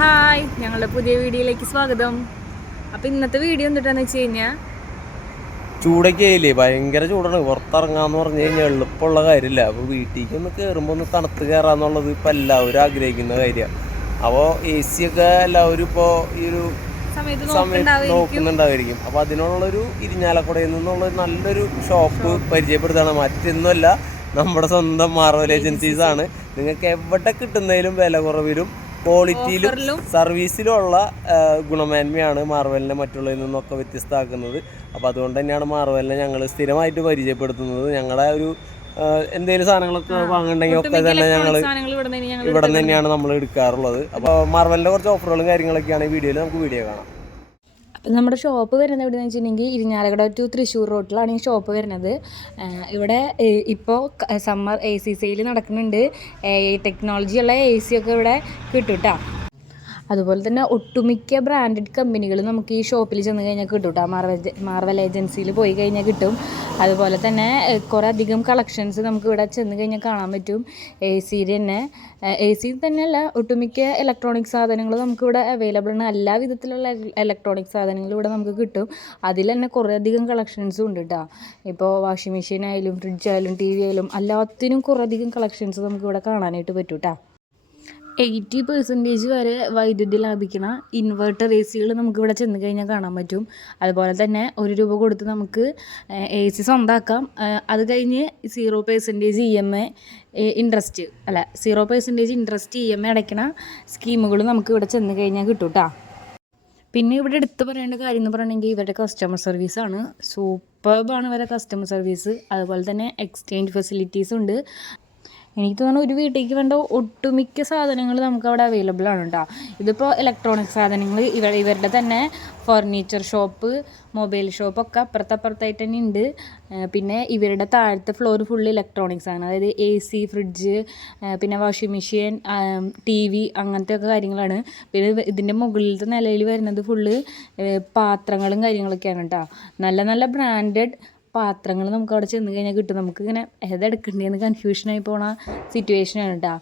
Hi, ഞങ്ങളുടെ പുതിയ വീഡിയോയിലേക്ക് സ്വാഗതം. അപ്പം ഇന്നത്തെ വീഡിയോ എന്തിട്ടാന്ന് വെച്ച് കഴിഞ്ഞാൽ, ചൂടൊക്കെ ആയില്ലേ, ഭയങ്കര ചൂടാണ്. പുറത്തിറങ്ങാന്ന് പറഞ്ഞു കഴിഞ്ഞാൽ എളുപ്പമുള്ള കാര്യമില്ല. അപ്പോൾ വീട്ടിലേക്ക് ഒന്ന് കയറുമ്പോൾ ഒന്ന് തണുത്ത് കയറാന്നുള്ളത് ഇപ്പോൾ എല്ലാവരും ആഗ്രഹിക്കുന്ന കാര്യമാണ്. അപ്പോൾ AC ഒക്കെ എല്ലാവരും ഇപ്പോൾ ഈ ഒരു സമയത്ത് നോക്കുന്നുണ്ടായിരിക്കും. അപ്പോൾ അതിനുള്ളൊരു ഇരിഞ്ഞാലക്കുടയിൽ നിന്നുള്ള നല്ലൊരു ഷോപ്പ് പരിചയപ്പെടുത്താണ്. മറ്റൊന്നുമല്ല, നമ്മുടെ സ്വന്തം മാർവൽ ഏജൻസീസ് ആണ്. നിങ്ങൾക്ക് എവിടെ കിട്ടുന്നതിലും വില കുറവിലും ക്വാളിറ്റിയിലും സർവീസിലുള്ള ഗുണമേന്മയാണ് മാർവലിനെ മറ്റുള്ളതിൽ നിന്നൊക്കെ വ്യത്യസ്തമാക്കുന്നത്. അപ്പോൾ അതുകൊണ്ട് തന്നെയാണ് മാർവലിനെ ഞങ്ങൾ സ്ഥിരമായിട്ട് പരിചയപ്പെടുത്തുന്നത്. ഞങ്ങളുടെ ഒരു എന്തെങ്കിലും സാധനങ്ങളൊക്കെ വാങ്ങുന്നുണ്ടെങ്കിൽ ഒക്കെ തന്നെ ഞങ്ങൾ ഇവിടെ നിന്ന് തന്നെയാണ് നമ്മൾ എടുക്കാറുള്ളത്. അപ്പോൾ മാർവലിൻ്റെ കുറച്ച് ഓഫറുകളും കാര്യങ്ങളൊക്കെയാണ് ഈ വീഡിയോയിൽ. നമുക്ക് വീഡിയോ കാണാം. അപ്പം നമ്മുടെ ഷോപ്പ് വരുന്നത് എവിടെയെന്ന് വെച്ചിട്ടുണ്ടെങ്കിൽ ഇരിഞ്ഞാലക്കുട ടു തൃശ്ശൂർ റോട്ടിലാണ് ഈ ഷോപ്പ് വരുന്നത്. ഇവിടെ ഇപ്പോൾ സമ്മർ AC സെയിൽ നടക്കുന്നുണ്ട്. ടെക്നോളജിയുള്ള AC ഒക്കെ ഇവിടെ കിട്ടും കേട്ടോ. അതുപോലെ തന്നെ ഒട്ടുമിക്ക ബ്രാൻഡഡ് കമ്പനികൾ നമുക്ക് ഈ ഷോപ്പിൽ ചെന്ന് കഴിഞ്ഞാൽ കിട്ടും കേട്ടോ. മാർവൽ ഏജൻസിയിൽ പോയി കഴിഞ്ഞാൽ കിട്ടും. അതുപോലെ തന്നെ കുറേ അധികം കളക്ഷൻസ് നമുക്ക് ഇവിടെ ചെന്ന് കഴിഞ്ഞാൽ കാണാൻ പറ്റും. AC തന്നെ തന്നെയല്ല, ഒട്ടുമിക്ക ഇലക്ട്രോണിക് സാധനങ്ങൾ നമുക്കിവിടെ അവൈലബിൾ ആണ്. എല്ലാ വിധത്തിലുള്ള ഇലക്ട്രോണിക് സാധനങ്ങളും ഇവിടെ നമുക്ക് കിട്ടും. അതിൽ തന്നെ കുറേ അധികം കളക്ഷൻസും ഉണ്ട് കേട്ടോ. ഇപ്പോൾ വാഷിംഗ് മെഷീൻ ആയാലും ഫ്രിഡ്ജ് ആയാലും TV ആയാലും എല്ലാത്തിനും കുറേ അധികം കളക്ഷൻസ് നമുക്കിവിടെ കാണാനായിട്ട് പറ്റും കേട്ടോ. 80% വരെ വൈദ്യുതി ലാഭിക്കുന്ന ഇൻവെർട്ടർ AC നമുക്കിവിടെ ചെന്ന് കഴിഞ്ഞാൽ കാണാൻ പറ്റും. അതുപോലെ തന്നെ ₹1 കൊടുത്ത് നമുക്ക് AC സ്വന്തമാക്കാം. അത് കഴിഞ്ഞ് 0% EMI ഇൻട്രസ്റ്റ് 0% ഇൻട്രസ്റ്റ് EMI അടയ്ക്കണ സ്കീമുകൾ നമുക്കിവിടെ ചെന്ന് കഴിഞ്ഞാൽ കിട്ടും കേട്ടോ. പിന്നെ ഇവിടെ എടുത്ത് പറയേണ്ട കാര്യം എന്ന് പറയണമെങ്കിൽ ഇവരുടെ കസ്റ്റമർ സർവീസാണ്. സൂപ്പർബാണ് ഇവരുടെ കസ്റ്റമർ സർവീസ്. അതുപോലെ തന്നെ എക്സ്ചേഞ്ച് ഫെസിലിറ്റീസ് ഉണ്ട്. എനിക്ക് തോന്നുന്നു ഒരു വീട്ടിലേക്ക് വേണ്ട ഒട്ടുമിക്ക സാധനങ്ങൾ നമുക്കവിടെ അവൈലബിൾ ആണ് കേട്ടോ. ഇതിപ്പോൾ ഇലക്ട്രോണിക് സാധനങ്ങൾ ഇവരുടെ തന്നെ ഫർണിച്ചർ ഷോപ്പ്, മൊബൈൽ ഷോപ്പൊക്കെ അപ്പുറത്തായിട്ട് തന്നെ ഉണ്ട്. പിന്നെ ഇവരുടെ താഴത്തെ ഫ്ലോർ ഫുള്ള് ഇലക്ട്രോണിക്സ് ആണ്. അതായത് AC, ഫ്രിഡ്ജ്, പിന്നെ വാഷിംഗ് മെഷീൻ, TV അങ്ങനത്തെ ഒക്കെ കാര്യങ്ങളാണ്. പിന്നെ ഇതിൻ്റെ മുകളിലത്തെ നിലയിൽ വരുന്നത് ഫുള്ള് പാത്രങ്ങളും കാര്യങ്ങളൊക്കെയാണ് കേട്ടോ. നല്ല നല്ല ബ്രാൻഡഡ് പാത്രങ്ങൾ നമുക്ക് അവിടെ ചെന്ന് കഴിഞ്ഞാൽ കിട്ടും. നമുക്കിങ്ങനെ ഏതെടുക്കണ്ടേന്ന് കൺഫ്യൂഷനായി പോണ സിറ്റുവേഷനാണ് കേട്ടോ.